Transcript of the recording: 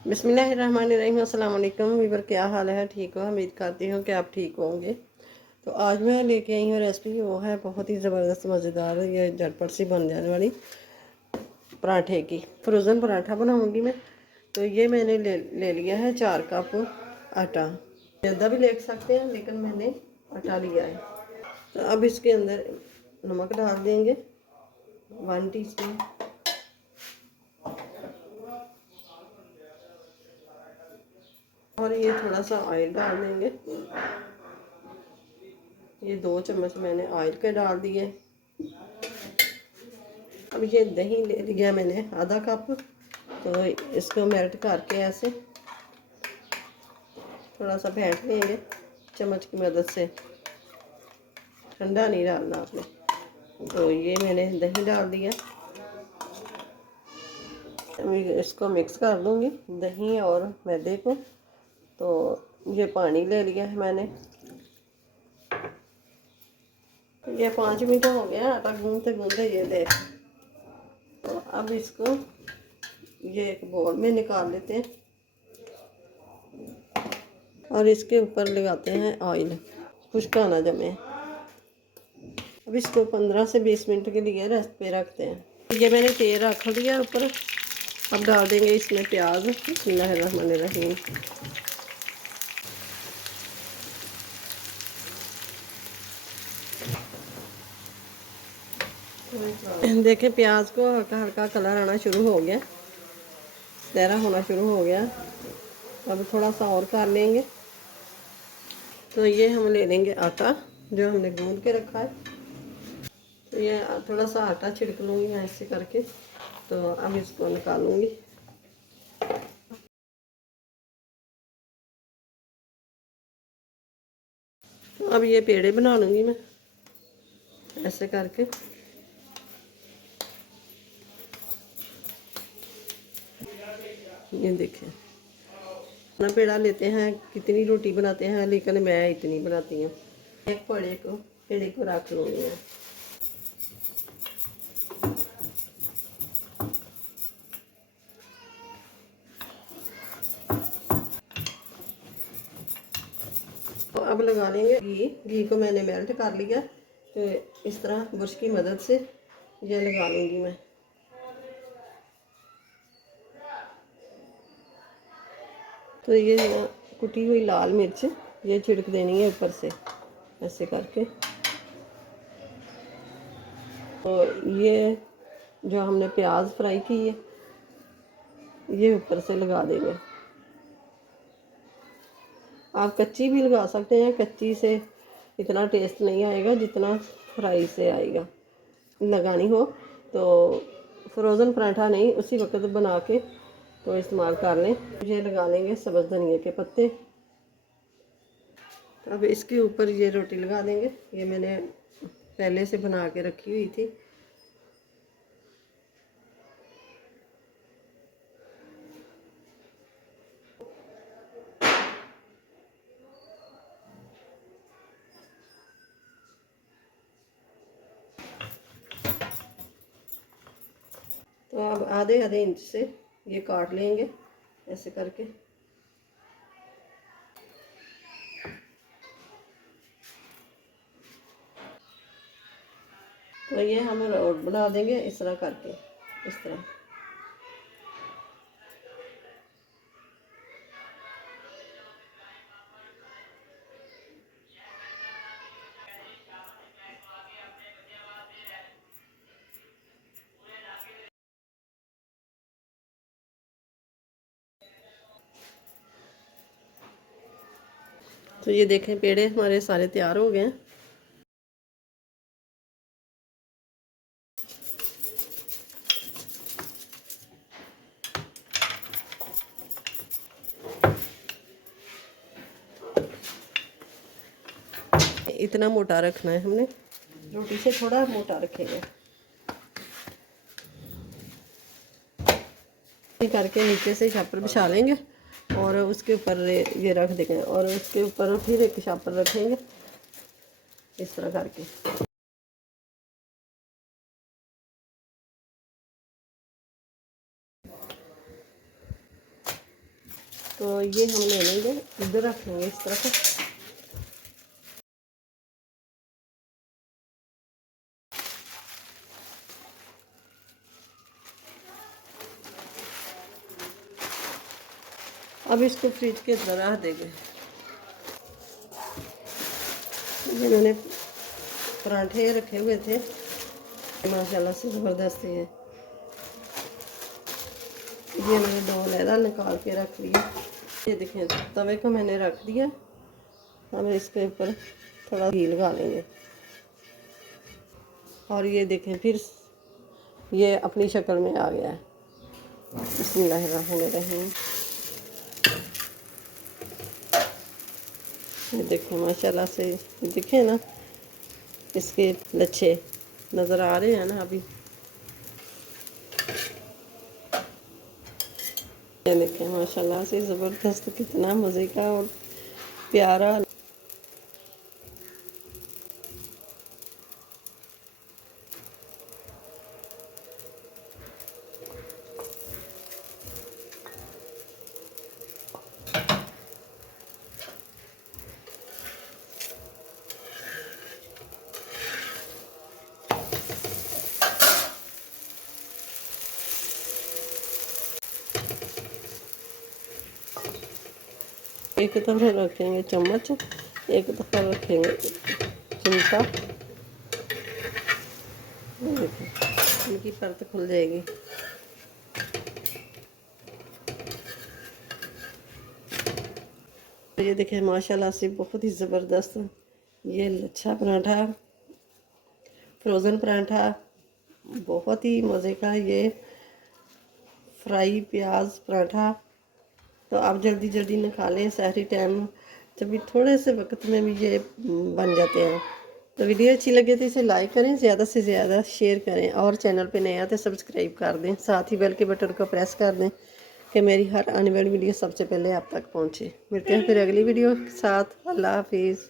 बिसमीम अल्लाम वीवर, क्या हाल है? ठीक हो? उम्मीद करती हूँ कि आप ठीक होंगे। तो आज मैं लेके आई हूँ रेसिपी वो है बहुत ही ज़बरदस्त, मज़ेदार, ये झटपट सी बन जाने वाली पराठे की। फ्रोज़न पराठा बनाऊँगी मैं। तो ये मैंने ले ले लिया है चार कप आटा। ज़्यादा भी ले सकते हैं, लेकिन मैंने आटा लिया है। तो अब इसके अंदर नमक डाल देंगे। वन टी और ये थोड़ा सा ऑयल डाल देंगे। ये दो चम्मच मैंने ऑयल के डाल दिए। अब ये दही ले लिया मैंने आधा कप तो इसको मेल्ट करके ऐसे थोड़ा सा फेंट लेंगे चम्मच की मदद से। ठंडा नहीं डालना आपने तो ये मैंने दही डाल दिया। इसको मिक्स कर दूँगी दही और मैदे को। तो ये पानी ले लिया है मैंने। ये पाँच मिनट हो गया आटा गूंदते गूंदते ये देख। तो अब इसको ये एक बोल में निकाल लेते हैं और इसके ऊपर लगाते हैं ऑयल खुशका ना जमे। अब इसको पंद्रह से बीस मिनट के लिए रेस्ट पे रखते हैं। ये मैंने तेल रख दिया ऊपर। अब डाल देंगे इसमें प्याज रहीम। देखें, प्याज को हल्का हल्का कलर आना शुरू हो गया। तैरा होना शुरू हो गया। अब थोड़ा सा और कर लेंगे। तो ये हम ले लेंगे आटा, जो हमने गूंद के रखा है। तो ये थोड़ा सा आटा छिड़क लूँगी ऐसे करके। तो अब इसको निकालूँगी। तो अब ये पेड़े बना लूँगी मैं, ऐसे करके। ये देखें। अपना पेड़ा लेते हैं, कितनी रोटी बनाते हैं, लेकिन मैं इतनी बनाती हूँ। एक पड़े को, पेड़े को रख लूँगी मैं। तो अब लगा लेंगे घी। घी को मैंने मेल्ट कर लिया तो इस तरह बुरश की मदद से ये लगा लूँगी मैं। तो ये कुटी हुई लाल मिर्च, ये छिड़क देनी है ऊपर से, ऐसे करके। और ये जो हमने प्याज फ्राई की है, ये ऊपर से लगा देंगे। आप कच्ची भी लगा सकते हैं, कच्ची से इतना टेस्ट नहीं आएगा जितना फ्राई से आएगा। लगानी हो तो फ्रोज़न पराठा नहीं, उसी वक्त बना के तो इस्तेमाल कर लें। ये लगा लेंगे सब्ज़ धनिया के पत्ते। अब इसके ऊपर ये रोटी लगा देंगे। ये मैंने पहले से बना के रखी हुई थी। तो अब आधे आधे इंच से ये काट लेंगे, ऐसे करके। तो ये हम बना देंगे इस तरह करके, इस तरह। तो ये देखें पेड़े हमारे सारे तैयार हो गए हैं। इतना मोटा रखना है हमने। रोटी से थोड़ा मोटा रखेंगे। करके नीचे से छापर बिछा लेंगे। और उसके ऊपर ये रख देंगे और उसके ऊपर फिर एक शापर रखेंगे। इस तरह करके तो ये हम ले लेंगे। इधर रखेंगे इस तरफ़ अब इसको फ्रिज के अंदर रख देंगे। मैंने पराठे रखे हुए थे। माशाल्लाह से ज़बरदस्त है ये मैंने दो लहरा निकाल के रख लिया ये देखें, तवे को मैंने रख दिया। हम इसके ऊपर थोड़ा घी लगा लेंगे। और ये देखें, फिर ये अपनी शक्ल में आ गया है। बिस्मिल्लाहिर्रहमानिर्रहीम। ये देखो, माशाल्लाह से दिखे ना, इसके लच्छे नज़र आ रहे हैं ना अभी। ये देखें, माशाल्लाह से ज़बरदस्त कितना मज़े का और प्यारा एक तरफ़ रखेंगे चम्मच, एक तरफ़ रखेंगे चिमटा इनकी परत खुल जाएगी। तो ये देखें, माशाल्लाह से बहुत ही ज़बरदस्त। ये लच्छा पराठा फ्रोज़न पराठा, बहुत ही मज़े का ये फ्राई प्याज पराठा। तो आप जल्दी जल्दी न खा लें सहरी टाइम जब भी थोड़े से वक्त में भी ये बन जाते हैं। तो वीडियो अच्छी लगे तो इसे लाइक करें, ज़्यादा से ज़्यादा शेयर करें और चैनल पे नया तो सब्सक्राइब कर दें। साथ ही बेल के बटन को प्रेस कर दें कि मेरी हर आने वाली वीडियो सबसे पहले आप तक पहुँचे। मिलते हैं फिर अगली वीडियो के साथ। अल्लाह हाफिज़।